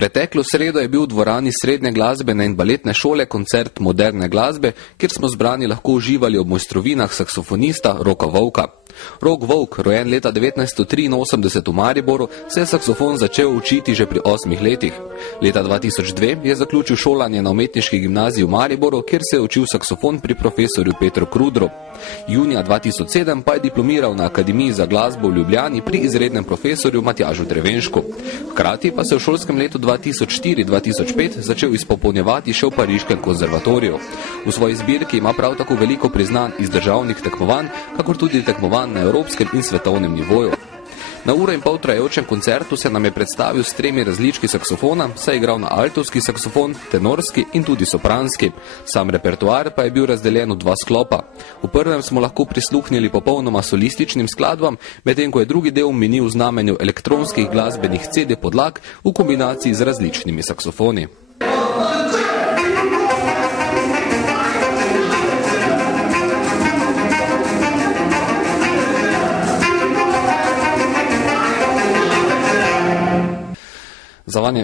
Preteklo sredo je bil v dvorani Srednje glasbene in baletne šole koncert moderne glasbe, kjer smo zbrani lahko uživali ob mojstrovinah saksofonista Roka Vovka. Rok Vovk, rojen leta 1983 v Mariboru, se je saksofon začel učiti že pri 8 letih. Leta 2002 je zaključil šolanje na umetniški gimnaziji v Mariboru, kjer se je učil saksofon pri profesorju Petru Krudru. Junija 2007 pa je diplomiral na Akademiji za glasbo v Ljubljani pri izrednem profesorju Matjažu Drevenšku. Hkrati pa se v šolskem letu 2004-2005 začel izpopolnjevati še v Pariškem konzervatoriju. V svoji zbirki ima prav tako veliko priznanj iz državnih tekmovanj, kakor tudi tekmovanj na evropskem in svetovnem nivoju. Na uro in pol trajajočem koncertu se nam je predstavil s 3 različki saksofona, saj je igral na altovski saksofon, tenorski in tudi sopranski. Sam repertoar pa je bil razdeljen v 2 sklopa. V prvem smo lahko prisluhnili popolnoma solističnim skladbam, medtem ko je drugi del minil v znamenju elektronskih glasbenih CD podlag v kombinaciji z različnimi saksofoni.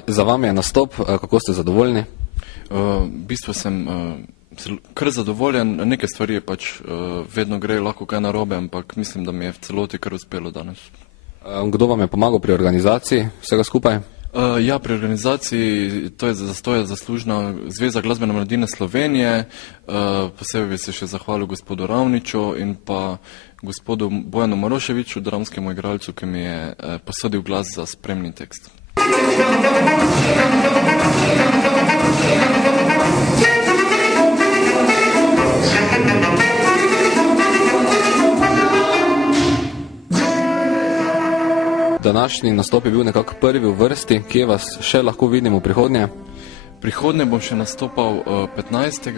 Za vami je nastop, kako ste zadovoljni? V bistvu sem kar zadovoljen, neke stvari pač vedno gre lahko kaj narobe, ampak mislim, da mi je v celoti kar uspelo danes. Kdo vam je pomagal pri organizaciji vsega skupaj? Ja, pri organizaciji to je zaslužna Zveza glasbene mladine Slovenije, posebej bi se še zahvalil gospodu Ravniču in pa gospodu Bojanu Maroševiču, dramskemu igralcu, ki mi je posodil glas za spremni tekst. Današnji nastop je bil nekako prvi v vrsti, kje vas še lahko vidimo v prihodnje? Prihodnje bom še nastopal 15.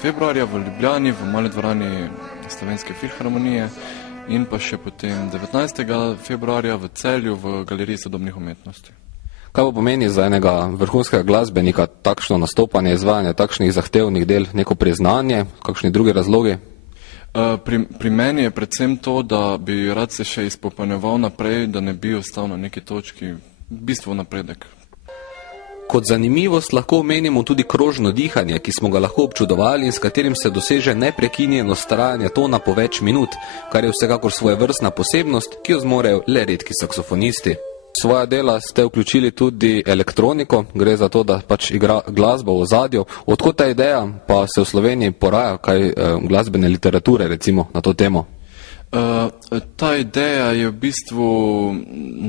februarja v Ljubljani v mali dvorani Slovenske filharmonije in pa še potem 19. februarja v Celju v Galeriji sodobnih umetnosti. Kaj pa pomeni za enega vrhunskega glasbenika takšno nastopanje, izvajanje takšnih zahtevnih del, neko priznanje, kakšni drugi razlogi? Pri meni je predvsem to, da bi rad se še izpopolnjeval naprej, da ne bi ostal na neki točki, v bistvu napredek. Kot zanimivost lahko omenimo tudi krožno dihanje, ki smo ga lahko občudovali in s katerim se doseže neprekinjeno trajanje tona po več minut, kar je vsekakor svojevrstna posebnost, ki jo zmorejo le redki saksofonisti. Svoja dela ste vključili tudi elektroniko, gre za to, da pač igra glasbo v ozadju. Odkot ta ideja pa se v Sloveniji poraja kaj glasbene literature recimo na to temo? Ta ideja je v bistvu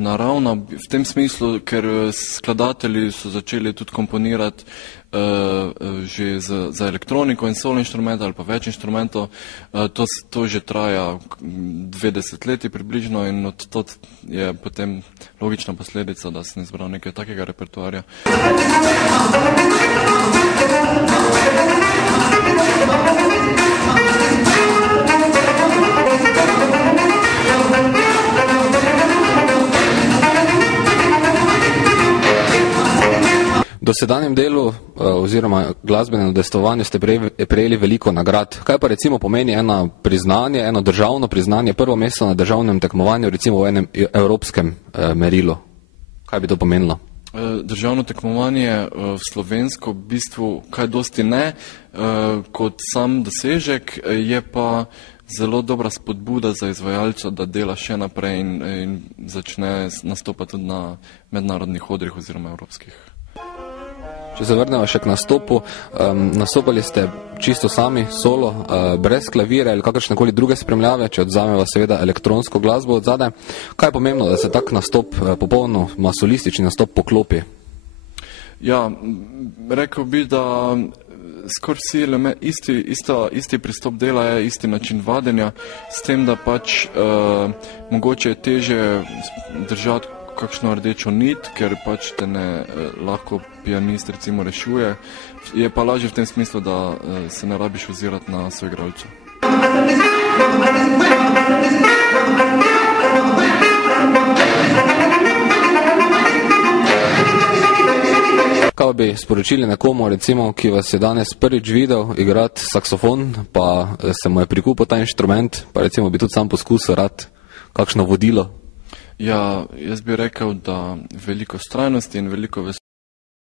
naravna v tem smislu, ker skladatelji so začeli tudi komponirati že za elektroniko in solo inštrument ali pa več inštrumentov. To že traja 20 leti približno in od to je potem logična posledica, da sem izbral nekaj takega repertoarja. V dosedanjem delu oziroma glasbenem udejstvovanju ste prejeli veliko nagrad. Kaj pa recimo pomeni eno priznanje, eno državno priznanje, prvo mesto na državnem tekmovanju, recimo v enem evropskem merilu? Kaj bi to pomenilo? Državno tekmovanje v slovensko v bistvu kaj dosti ne, kot sam dosežek je pa zelo dobra spodbuda za izvajalca, da dela še naprej in začne nastopati tudi na mednarodnih odrih oziroma evropskih. Če se vrnemo še k nastopu, nastopali ste čisto sami, solo, brez klavira ali kakršnekoli druge spremljave, če odzameva seveda elektronsko glasbo od zadaj. Kaj je pomembno, da se tak nastop, popolnoma solistični nastop poklopi? Ja, rekel bi, da skoraj vsi isti pristop dela je, isti način vadenja, s tem, da pač mogoče je teže držati kakšno rdečo nit, ker pač te ne lahko pianist recimo rešuje. Je pa lažje v tem smislu, da se ne rabiš ozirati na soigralca. Kaj bi sporočili nekomu, recimo, ki vas je danes prvič videl igrati saksofon, pa se mu je prikupil ta inštrument, pa recimo bi tudi sam poskusil rad kakšno vodilo? Ja, jaz bi rekel, da veliko vztrajnosti in veliko veselja.